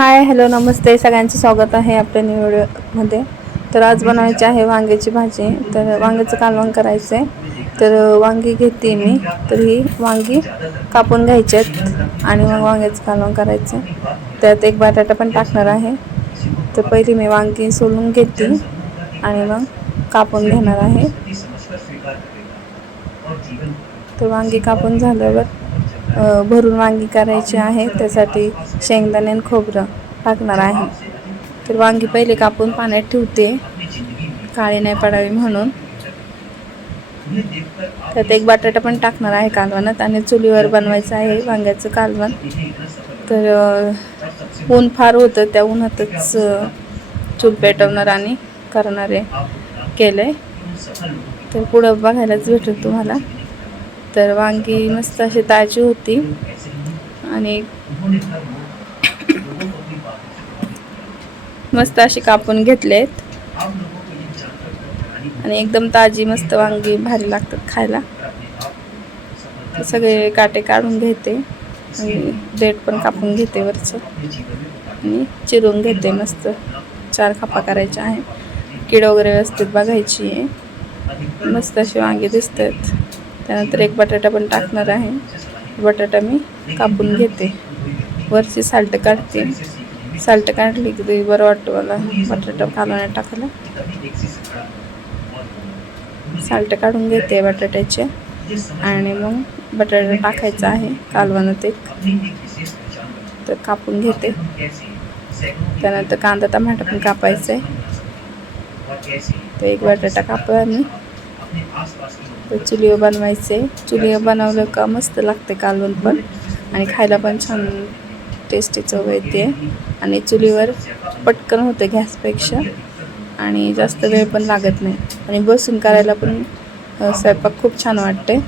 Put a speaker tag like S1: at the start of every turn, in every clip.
S1: Hi hello नमस्ते. सगळ्यांचं स्वागत आहे आपल्या न्यू व्हिडिओमध्ये तर आज बनवायची आहे वांग्याची भाजी. तर वांग्याचं कालवण करायचं आहे तर वांगी घेते मी. तर ही वांगी कापून घ्यायची आहेत आणि मग वांग्याचं कालवण करायचं आहे त्यात एक बटाटा पण टाकणार आहे. तर पहिली मी वांगी सोलून घेते आणि मग कापून घेणार आहे. तर वांगी कापून झाल्यावर भरून वांगी करायची आहे त्यासाठी शेंगदाणे आणि खोबरं टाकणार आहे. तर वांगी पहिले कापून पाण्यात ठेवते. काळी नाही पडावी म्हणून. त्यात एक बटाटा पण टाकणार आहे कालवणात आणि चुलीवर बनवायचं आहे वांग्याचं कालवण. तर ऊन फार होतं त्या उन्हातच चूल पेटवणार आणि करणारे केलं आहे तर पुढं बघायलाच भेटेल तुम्हाला. तर वांगी मस्त अशी ताजी होती. आणि मस्त अशी कापून घेतलेत. आणि एकदम ताजी मस्त वांगी भारी लागतात खायला. सगळे काटे काढून घेते. आणि देठ पण कापून घेते वरचं. आणि चिरून घेते मस्त. चार खापा करायच्या आहे किड वगैरे व्यवस्थित बघायची आहे. मस्त अशी वांगी दिसतात. त्यानंतर एक बटाटा पण टाकणार आहे. बटाटा मी कापून घेते. वरची साल्ट काढते. साल्ट काढली की ते बरं वाटतं मला. बटाटा कालवण्यात टाकायला. साल्ट काढून घेते बटाट्याचे. आणि मग बटाटा टाकायचा आहे कालवणात एक. तर कापून घेते. त्यानंतर कांदा टमाटा पण कापायचा आहे तर एक बटाटा कापला मी. तर चुलीवर बनवायचे. चुलीवर बनवलं का मस्त लागते कालवण पण. आणि खायला पण छान टेस्टी चव येते. आणि चुलीवर पटकन होते गॅसपेक्षा. आणि जास्त वेळ पण लागत नाही. आणि बसून करायला पण स्वयंपाक खूप छान वाटते.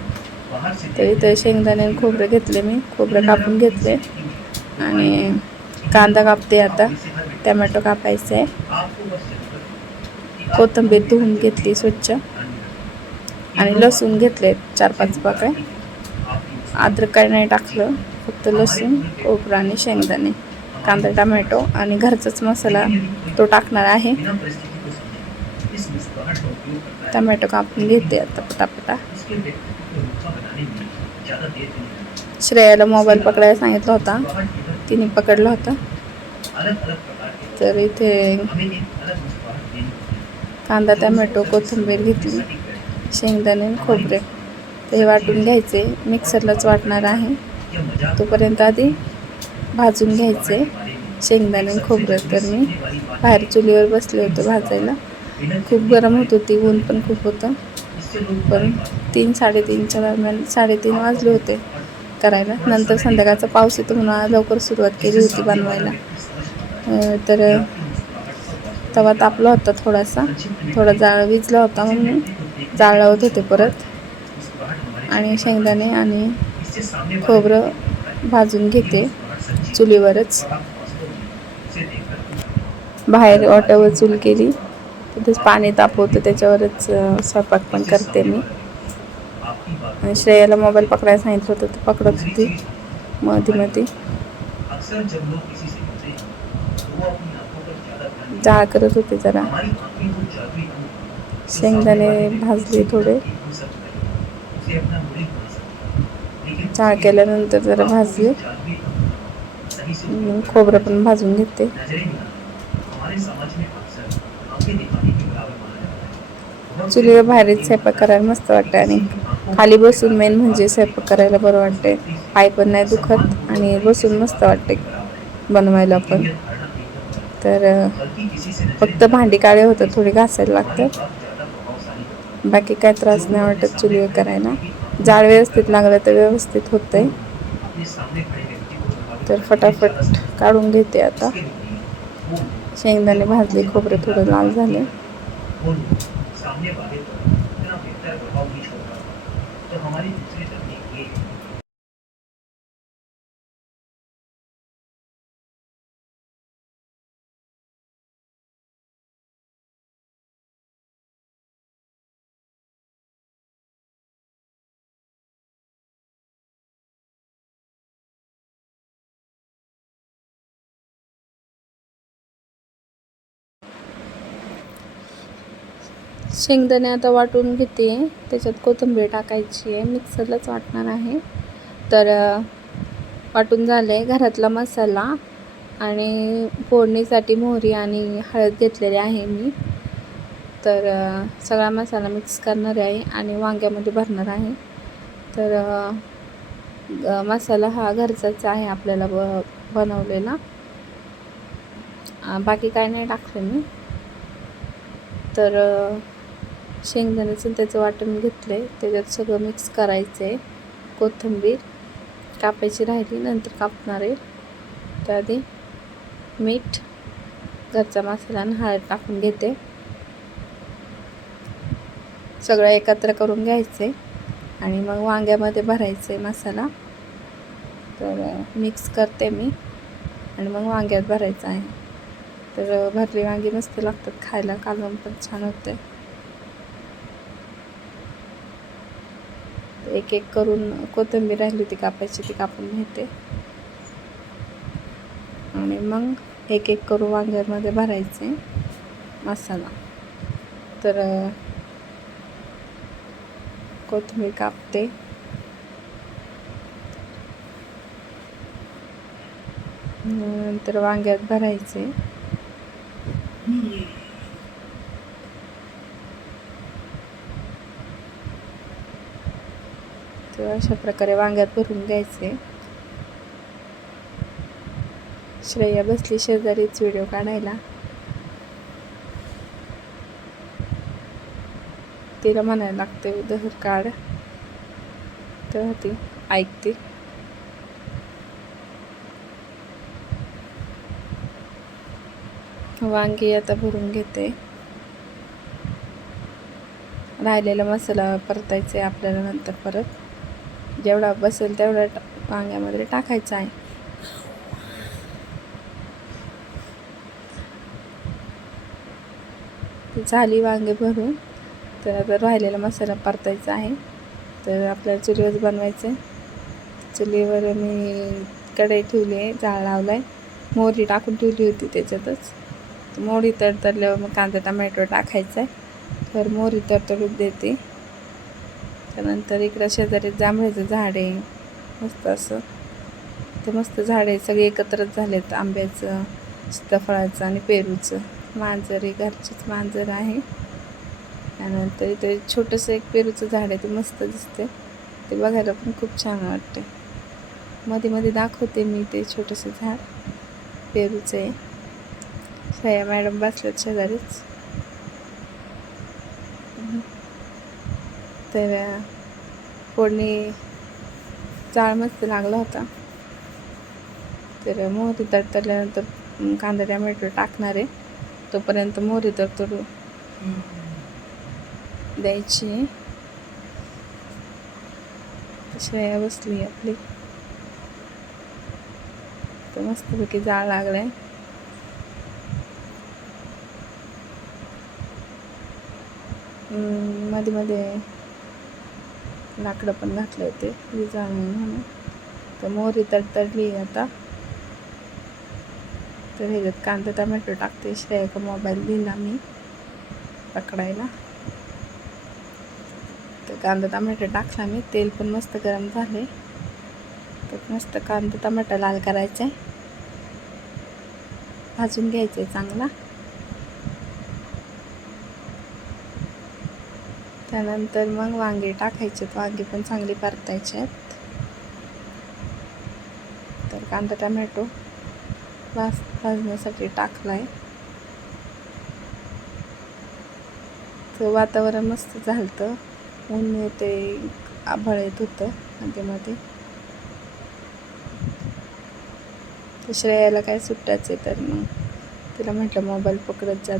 S1: तर इथं शेंगदाणे खोबरं घेतले मी. खोबरं कापून घेतले. आणि कांदा कापते आता. टमॅटो कापायचं. आहे कोथिंबीर धुवून घेतली स्वच्छ. आणि लसूण घेतले चार पाच पाकळ्या अद्रक काय नाही टाकलं फक्त लसूण कोपरा आणि शेंगदाणे कांदा टमॅटो आणि घरचाच मसाला तो टाकणार आहे. टमॅटो कापून घेते आता पटापटा. श्रेयाला मोबाईल पकडायला सांगितला होता. तिने पकडला होता. तर इथे कांदा टमॅटो कोथिंबीर घेतली. शेंगदाणे आणि खोबरे ते हे वाटून घ्यायचे. मिक्सरलाच वाटणार आहे. तोपर्यंत आधी भाजून घ्यायचे शेंगदाणे आणि खोबरं. तर मी बाहेर चुलीवर बसले होते भाजायला. खूप गरम होत होती ऊन पण खूप होतं. पण तीन साडेतीनच्या दरम्यान साडेतीन वाजले होते करायला. नंतर संध्याकाळचा पाऊस येतो म्हणून लवकर सुरुवात केली होती बनवायला. तर तवा तापला होता थोडासा. थोडा जाळ विजला होता म्हणून जाळ लावत होते परत. आणि शेंगदाणे आणि खोबरं भाजून घेते चुलीवरच. बाहेर ऑटोवर चूल केली. तिथेच पाणी तापवतं त्याच्यावरच स्वयंपाक पण करते मी. आणि श्रेयाला मोबाईल पकडायला सांगितलं होतं तर पकडत होती. मध्ये मध्ये जाळ करत होते जरा. शेंगदाणे भाजले थोडे. चहा केल्यानंतर जरा भाजले. खोबरं पण भाजून घेते. चुलीवर बाहेरच स्वयंपाक करायला मस्त वाटतं आणि खाली बसून मेन म्हणजे स्वयंपाक करायला बरं वाटते पाय पण नाही दुखत आणि बसून मस्त वाटते बनवायला पण. तर फक्त भांडी काळे होतं थोडी घासायला लागतं बाकी काय त्रास नाही वाटत चुलीवर करायला. जाळ व्यवस्थित लागलं तर व्यवस्थित होतंय. तर फटाफट काढून घेते आता. शेंगदाणे भाजले खोबरे थोडं लाल झाले. शेंगदाणे आता वाटून घेते. त्याच्यात कोथिंबीर टाकायची आहे. मिक्सरलाच वाटणार आहे. तर वाटून झालं आहे घरातला मसाला आणि फोडणीसाठी मोहरी आणि हळद घेतलेली आहे मी. तर सगळा मसाला मिक्स करणार आहे आणि वांग्यामध्ये भरणार आहे. तर मसाला हा घरचाच आहे आपल्याला ब बनवलेला. बाकी काय नाही टाकलं मी. तर शेंगदाण्याचं त्याचं वाटण घेतलं आहे त्याच्यात सगळं मिक्स करायचं आहे कोथिंबीर कापायची राहिली नंतर कापणार आहे. त्याआधी मीठ घरचा मसाला आणि हळद टाकून घेते. सगळं एकत्र करून घ्यायचं आहे आणि मग वांग्यामध्ये भरायचं आहे मसाला. तर मिक्स करते मी. आणि मग वांग्यात भरायचं आहे. तर भरली वांगी मस्त लागतात खायला. कालवण पण छान होते एक एक करून कोथिंबीर राहिली होती कापायची ती कापून घेते. आणि मग एक एक करून वांग्यामध्ये भरायचे मसाला. तर कोथिंबीर कापते. नंतर वांग्यात भरायचे तर अशा प्रकारे वांग्यात भरून घ्यायचे. श्रेया बसली शेजारीच व्हिडिओ काढायला. तिला म्हणायला लागते उदर काढ. तेव्हा ती ऐकते वांगी आता भरून घेते. राहिलेला मसाला परतायचा आहे आपल्याला नंतर परत. जेवढा बसेल तेवढा टा- वांग्यामध्ये टाकायचा आहे. ती झाली वांगे भरून. तर आता राहिलेला मसाला परतायचा आहे. तर आपल्याला चुलीवर बनवायचं आहे. चुलीवर मी कढई ठेवली आहे जाळ लावला आहे मोहरी टाकून ठेवली होती त्याच्यातच. मोहरी तडतडल्यावर मग कांदा टमॅटो टाकायचा आहे. तर मोहरी तडतडून देते. त्यानंतर इकडं शेजारी जांभळ्याचं झाड आहे. मस्त असं. ते मस्त झाड आहे. सगळे एकत्रच झालेत आंब्याचं सीताफळाचं आणि पेरूचं. मांजर आहे. घरचीच मांजर आहे. त्यानंतर इथे छोटंसं एक पेरूचं झाड आहे. ते मस्त दिसते ते बघायला पण खूप छान वाटते मध्ये मध्ये दाखवते मी ते छोटंसं झाड. पेरूचं आहे. सया मॅडम बसल्यात शेजारीच. तर फोडणी जाळ मस्त लागला होता. तर मोहरी तडतडल्यानंतर कांदा टमॅटो टाकणार आहे. तोपर्यंत मोहरी तडतडू द्यायची. श्रेया बसली आपली? तर मस्तपैकी जाळ लागलाय. मध्ये मध्ये लाकडं पण घातले होते विजा म्हणून तर मोहरी तडतडली आता. तर ह्याच्यात कांदा टमॅटो टाकते. श्रेया मोबाईल दिला मी पकडायला. तर कांदा टमॅटो टाकला मी. तेल पण मस्त गरम झाले तर मस्त कांदा टमॅटो लाल करायचा आहे भाजून घ्यायचं आहे चांगला. त्यानंतर मग वांगे टाकायचे. वांगे पण चांगली परतायचे आहेत. तर कांदा टमॅटो भाज भाजण्यासाठी टाकला आहे तर वातावरण मस्त झालं ऊन ते आभाळ येत होतं मध्ये मध्ये श्रेयाला काय सुट्टाच आहे तर मग तिला म्हटलं मोबाईल पकडत जा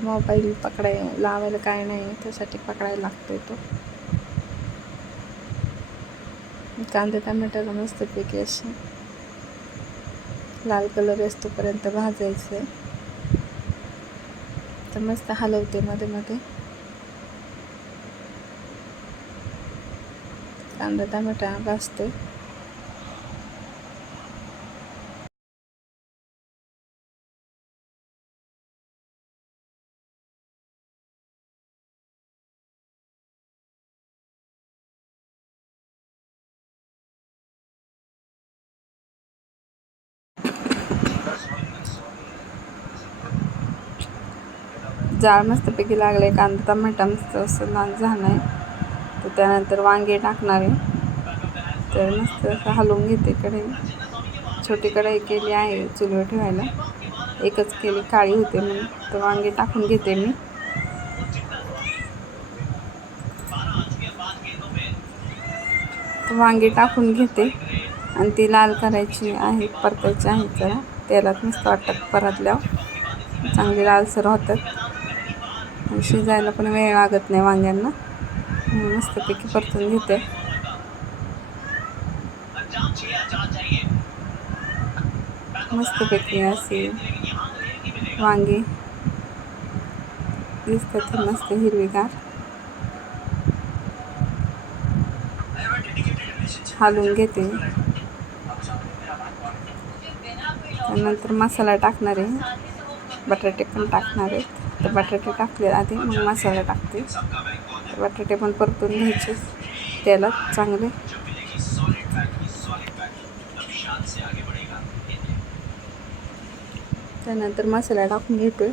S1: मोबाईल पकडाय लावायला काय नाही त्यासाठी पकडायला लागतोय तो. कांदे टमॅटोला मस्तपैकी असे लाल कलर असतोपर्यंत भाजायचं. आहे तर मस्त हलवते मध्ये मध्ये. कांदा टमाटा भाजते जाळ मस्तपैकी लागलं आहे कांदा टमाटा मस्त असं लाल झालं आहे तर त्यानंतर वांगे टाकणार आहे. तर मस्त असं हलवून घेते कढई. छोटी कढई केली आहे चुलीवर ठेवायला. एकच केली काळी होते म्हणून. तर वांगे टाकून घेते मी. वांगे टाकून घेते. आणि ती लाल करायची आहे परतायची आहे जरा. तेलात मस्त वाटतात परतल्यावर. चांगली लालसर होतात. शिजायला पण वेळ लागत नाही वांग्यांना. मस्तपैकी परतून घेते. मस्तपैकी अशी वांगी दिसतात मस्त हिरवीगार. हालून घेते. त्यानंतर मसाला टाकणार आहे. बटाटे पण टाकणार आहेत. तर बटाटे टाकले. आधी मग मसाला टाकते. बटाटे पण परतून घ्यायचे. तेलात चांगले. त्यानंतर मसाला टाकून घेतोय.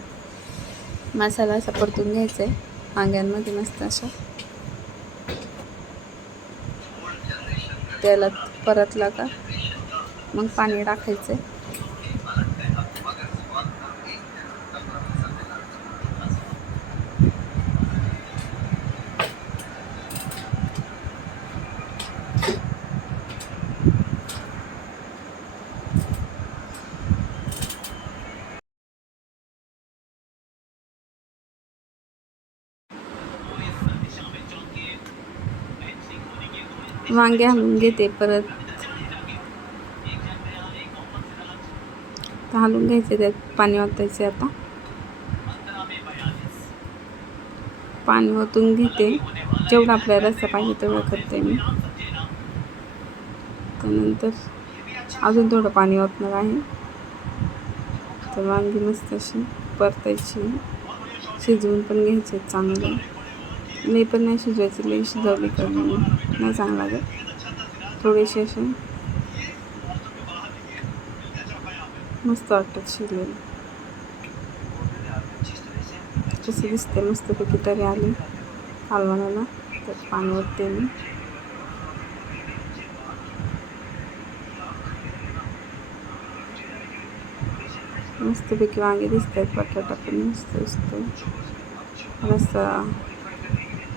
S1: मसाला असा परतून घ्यायचा आहे वांग्यांमध्ये मस्त असा. तेलात परतला का? मग पाणी टाकायचं आहे वांगे हलवून घेते परत. तर हलवून घ्यायचे त्यात पाणी ओतायचे आता. पाणी ओतून घेते. जेवढं आपल्याला रस्सा पाहिजे तेवढं करते मी. त्यानंतर अजून थोडं पाणी ओतणार आहे. तर वांगी मस्त अशी परतायची. शिजवून पण घ्यायचे चांगलं. लई पण नाही शिजवायचं लई शिजवली का नाही चांगलं लागत. थोडेसे असे मस्त वाटतात शिजलेले. कसं दिसते मस्तपैकी तरी आली कालवणाला. तर पाणी ओतते मी. मस्तपैकी वांगे दिसत आहेत बटाटा पण मस्त दिसतो रस्सा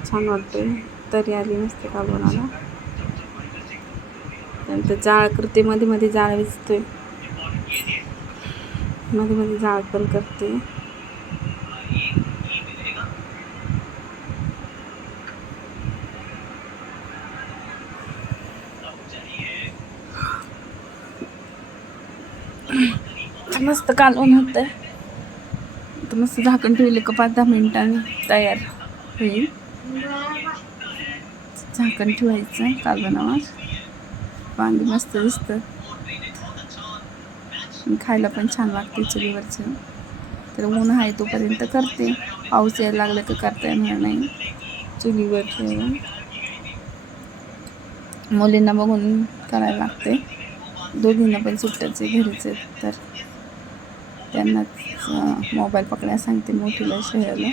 S1: छान वाटते तरी आली नसते का बोलायला? त्यानंतर जाळ करते मध्ये मध्ये जाळ विजतोय. मध्ये मध्ये जाळ पण करते. मस्त कालवण होतं तर मस्त झाकण ठेवले का पाच दहा मिनिटांनी तयार होईल. झाकण ठेवायचं कालवणावर वांगी मस्त दिसतं. आणि खायला पण छान लागते चुलीवरचं. तर ऊन आहे तोपर्यंत करते. पाऊस यायला लागला तर करता येणार नाही. चुलीवर ठेवून. मुलींना बघून करायला लागते. दोघींना पण सुट्ट्याचे घरीच आहेत तर. त्यांनाच मोबाईल पकडायला सांगते मोठीला शहराला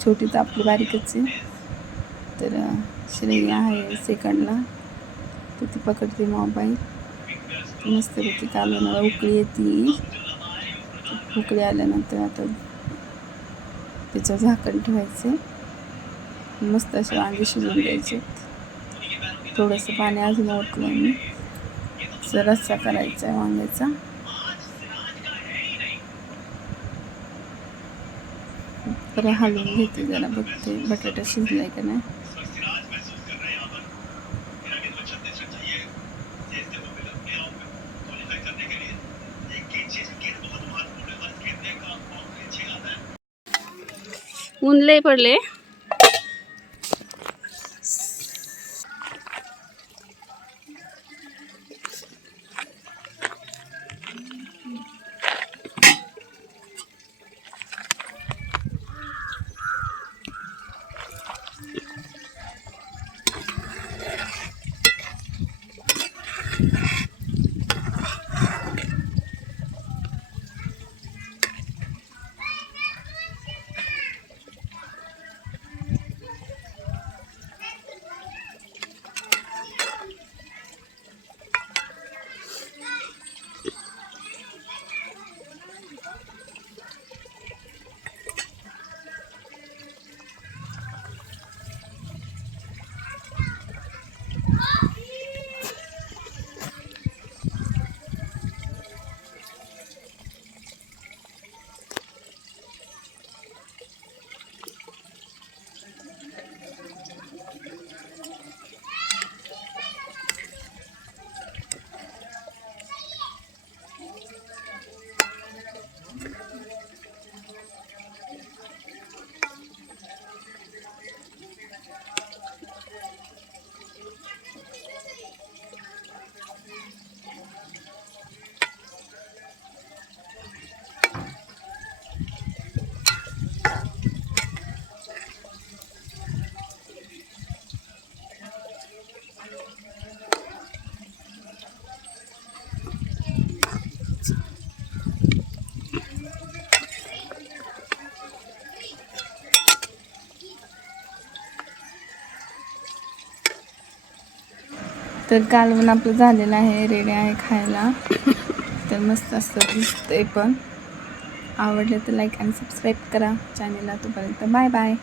S1: छोटी तर आपली बारीकच आहे. तर श्रेया आहे सेकंडला. तर ती पकडते मोबाईल. मस्तपैकी कालवणाला उकळी येते. उकळी आल्यानंतर आता त्याचं झाकण ठेवायचे. मस्त असे वांगे शिजवून द्यायचे. थोडंसं पाणी अजून ओतलं मी रस्सा करायचा आहे वांग्याचा. बरं हलवून घेते जरा बघते बटाटा शिजलाय का नाही. ऊन लई पडले. तर कालवण आपलं झालेलं आहे रेडी आहे खायला. तर मस्त असं दिसतंय पण. आवडलं तर लाईक आणि सबस्क्राईब करा. चॅनेलला तोपर्यंत बाय बाय